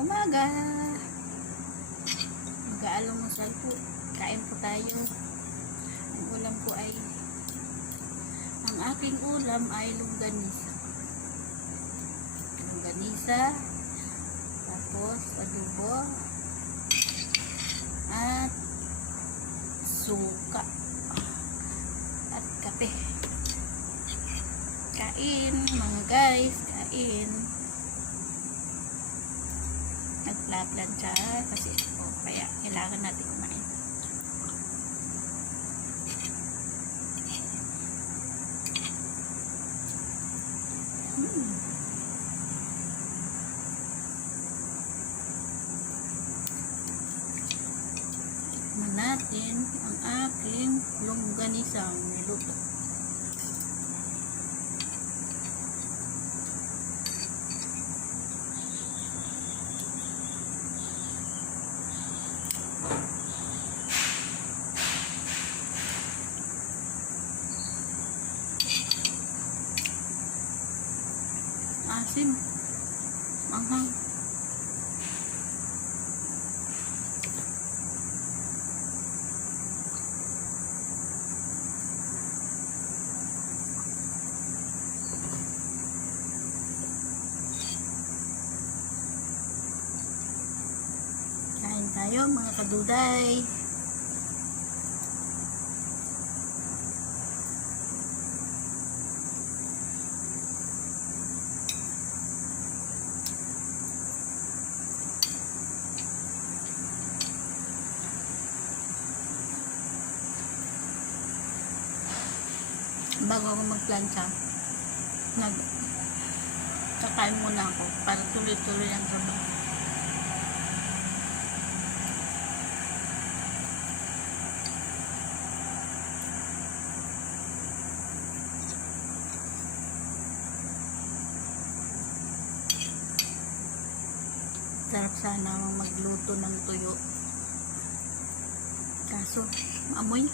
umaga. Mag-aalmusal po. Kain po tayo. Ang ulam po ay ang aking ulam ay longganisa. Longganisa. Tapos adobo. At suka. At kape. Kain mga guys. Kain. Nagpla-plancha kasi kaya kailangan natin kumain. Natin ang aking longganisang niluto. Asim, manghang. Kain tayo mga kaduday. Bago ako magplancha, kakain muna ako para tuloy-tuloy ang trabaho. Sarap sana magluto ng tuyo. Kaso, amoy.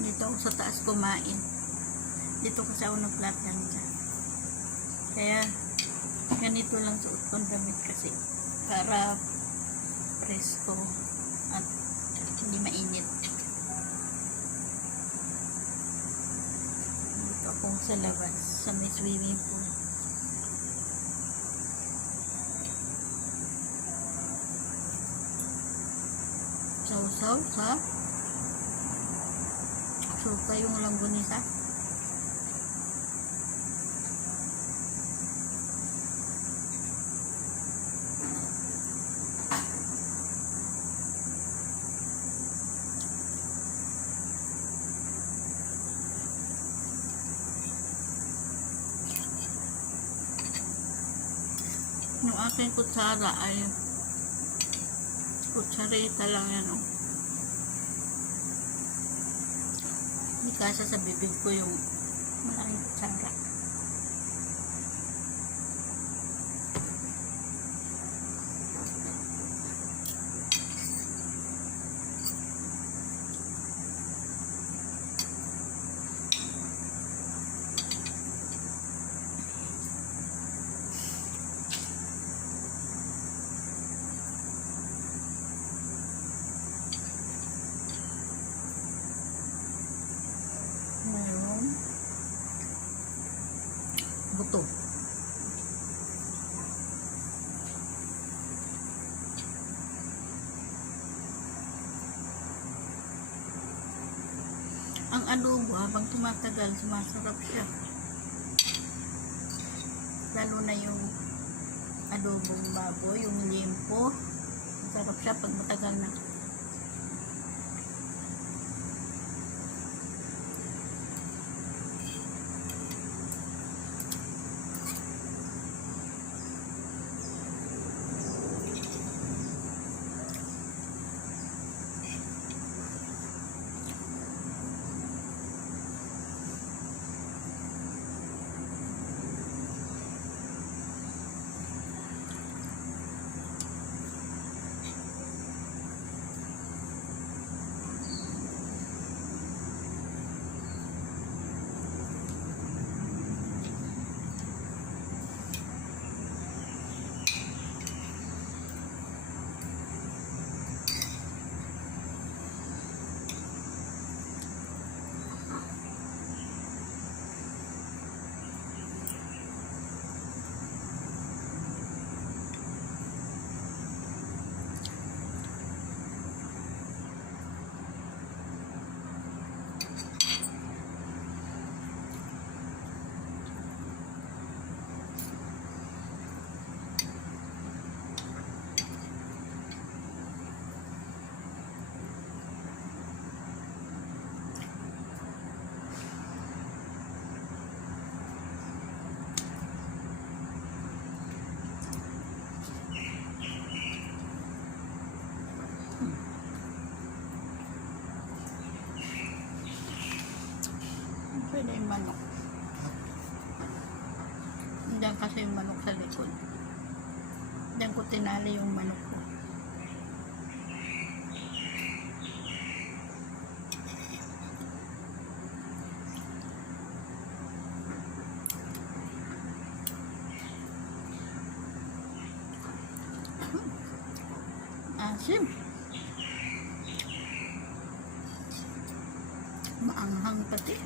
Dito ako sa taas kumain. Dito kasi ako nagpla-plancha. Kaya ganito lang suot kong damit kasi para presko at hindi mainit. Dito ako sa labas sa may swimming pool. Sausaw sa suka yung longganisa. Yung aking kutsara ay kutsarita lang yan, oh. Hindi kasi sa bibig ko yung malaking kutsara. Buto. Ang adobo habang tumatagal sumasarap siya, lalo na yung adobong baboy, yung limpo, masarap siya pag matagal na. Diyan kasi yung manok sa likod. Diyan ko tinali yung manok ko. Asim. Maanghang pati.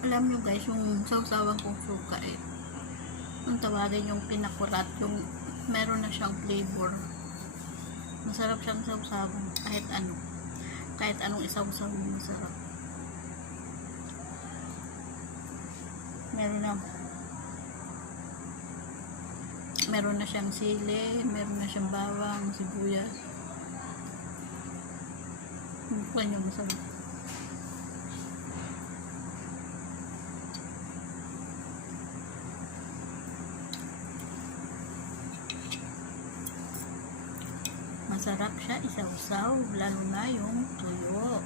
Alam nyo guys, yung sausawan kong suka yung tawagin yung pinakurat, yung meron na siyang flavor. Masarap siyang sausawan kahit anong isawsaw mo masarap. Meron na siyang sili, meron na siyang bawang, sibuyas. Mukha niyo masarap. Masarap siya isawsaw, lalo na yung tuyo.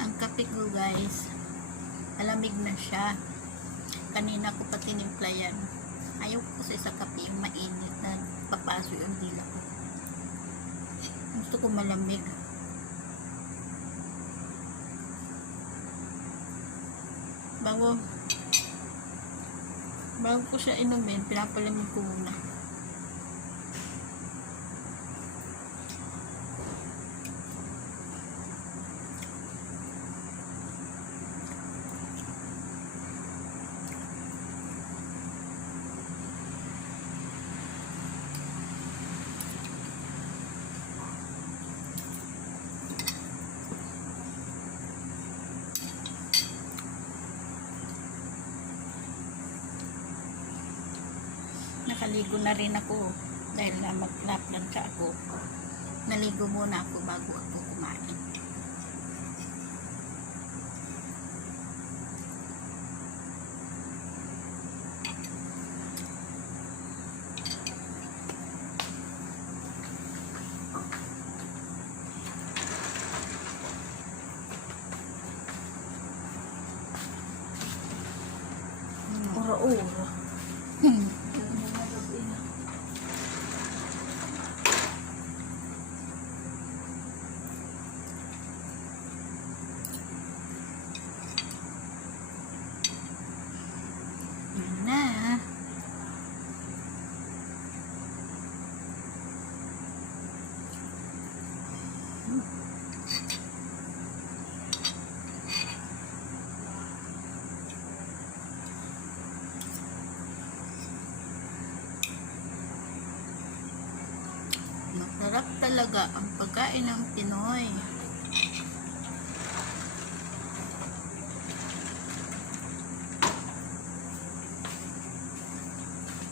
Ang kape ko guys, malamig na siya. Kanina ko pa tinimpla yan. Ayaw ko kasi sa kape yung mainit na papaso yung dila ko. Gusto ko malamig. Bago ko siya inumin, pinapalamig ko muna. Nakaligo na rin ako dahil na magplaplansya ako. Naligo muna ako bago ako kumain. Ura-ura. Masarap talaga ang pagkain ng Pinoy.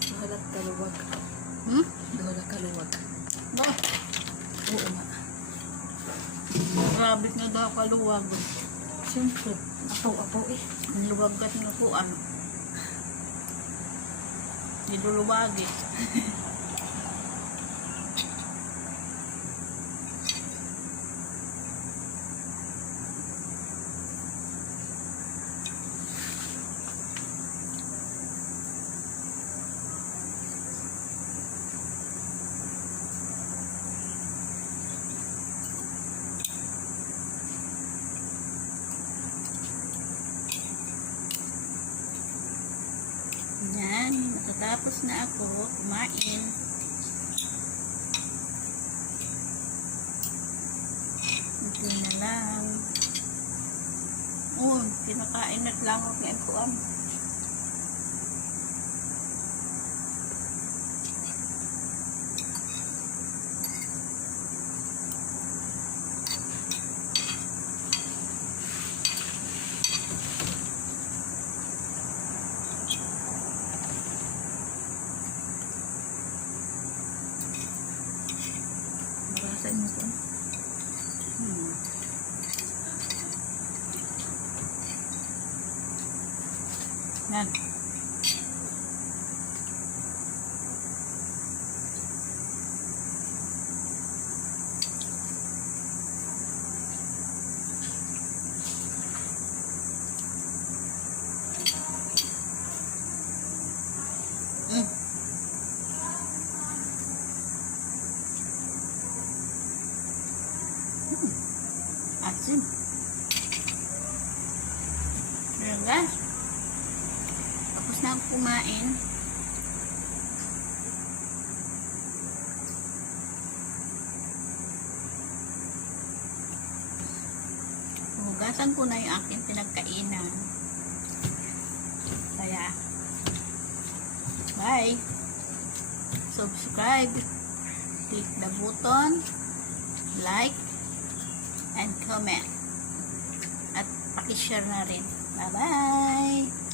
Bahalat kaluwag. Bahalat kaluwag. Ba? Oo nga. Grabe na daw kaluwag. Siyempre, apaw-apaw eh. Ang luwagat na po ano. Niluluwagi. Yan, matatapos na ako kumain. Ito na lang. Kinakain na lang ako ng kuwan. Yan. Mm. Asin. Ayan guys. Tapos na ako kumain. Hugasan ko na yung aking pinagkainan. Kaya, bye! Subscribe, click the button, like, and comment. At pakishare na rin. Bye-bye!